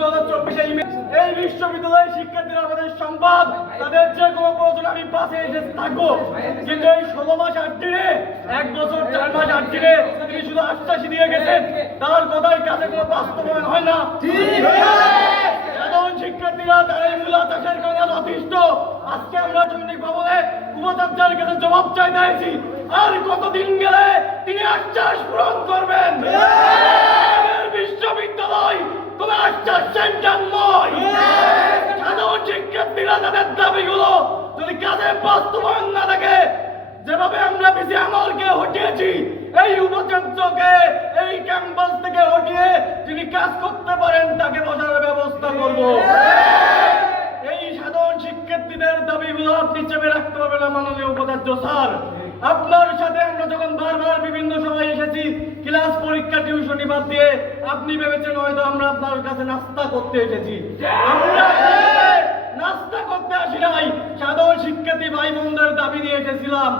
দু হাজার চব্বিশে এই বিশ্ববিদ্যালয়ের শিক্ষার্থীরা আমাদের সংবাদ তাদের যে কোনো প্রয়োজন আমি পাশে এসে থাকব। কিন্তু এই ষোলো মাস আট দিনে এক বছর চার মাস আট দিনে তিনি শুধু আশ্বাসী দিয়ে গেছেন তার কথায় কাছে কোনো বাস্তবায়ন হয় না। সাধারণ শিক্ষার্থীরা তারা এই মূলা কারণে অতিষ্ঠ। আজকে আমরা সৈনিক ভবনে উপাচার্যের কাছে জবাব চাই দিয়েছি আর কতদিন গেলে তিনি আশ্বাস পূরণ করবেন আমাদের বিশ্ববিদ্যালয় কোনো আশ্বাস সেন্টার নয় সাধারণ শিক্ষার্থীরা তাদের দাবিগুলো যদি কাজে বাস্তবায়ন না থাকে, যেভাবে আমরা বেশি আমলকে হটিয়েছি, এই উপাচার্যকে এই ক্যাম্পাস থেকে হটিয়ে যিনি কাজ করতে পারেন, তাকে বসার ব্যবস্থা করব। এই সাধারণ শিক্ষার্থীদের দাবিগুলো আপনি চেপে রাখতে হবে না, মাননীয় উপাচার্য স্যার। আপনার সাথে আমরা যখন বারবার বিভিন্ন সময় এসেছি, ক্লাস পরীক্ষা, টিউশনি বাদ দিয়ে, আপনি ভেবেছেন হয়তো আমরা আপনার কাছে নাস্তা করতে এসেছি। আমরা নাস্তা করতে আসি নাই। সাধারণ শিক্ষার্থী ভাই বোনদের দাবি নিয়ে এসেছিলাম।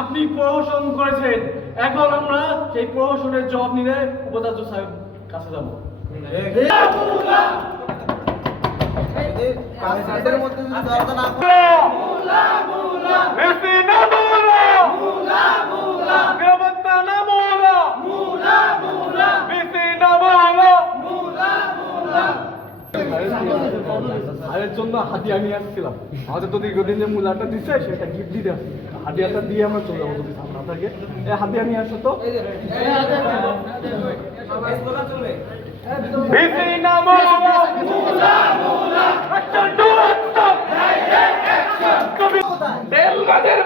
আপনি প্রহসন করেছেন। এখন আমরা সেই প্রহসনের জবাব নিলে উপাচার্য সাহেব কাছে যাব। পাঁচ মিনিটের ভাইয়ের জন্য হাতিয়া নিয়ে আসছিলাম। আমাদের তো দীর্ঘদিন যে মূলাটা দিচ্ছে সেটা গিফট দিতে আসছি। হাতিয়াটা দিয়ে আমরা চলে যাব যদি থাকে। এই হাতিয়া নিয়ে আসো তো।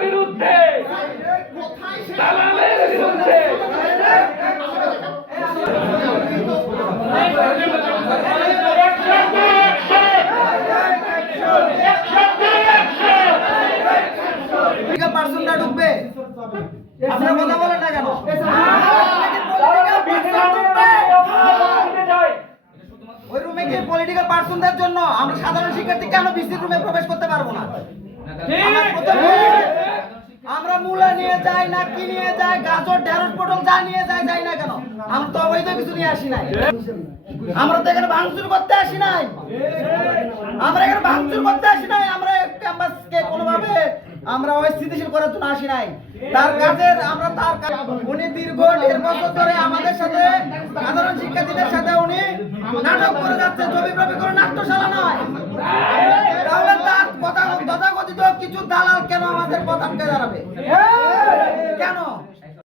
বিরুদ্ধে পলিটিক্যাল পার্সনটা ঢুকবে আপনারা কথা বলেন না কেন ওই রুমে কি পলিটিক্যাল পার্সনদের জন্য আমরা সাধারণ শিক্ষার্থী কেন বিসির রুমে প্রবেশ করতে পারব না? আমার মূলা নিয়ে যাই না কি নিয়ে যাই গাজর ঢেঁড়স পটল যা নিয়ে যাই যাই না কেন? আমরা তো অবৈধ কিছু নিয়ে আসি নাই। আমরা তো এখানে ভাঙচুর করতে আসি নাই। আমরা এখানে ভাঙচুর করতে আসি নাই আমরা ক্যাম্পাসকে কোনোভাবে আমরা অস্থিতিশীল করার জন্য আসি নাই। তার কাজের আমরা তার উনি দীর্ঘ দেড় বছর ধরে আমাদের সাথে সাধারণ শিক্ষার্থীদের সাথে উনি নাটক করে যাচ্ছে ছবি প্রবি করে নাট্যশালা নয় তাহলে তার আমাদের পতাকে দাঁড়াবে। কেন?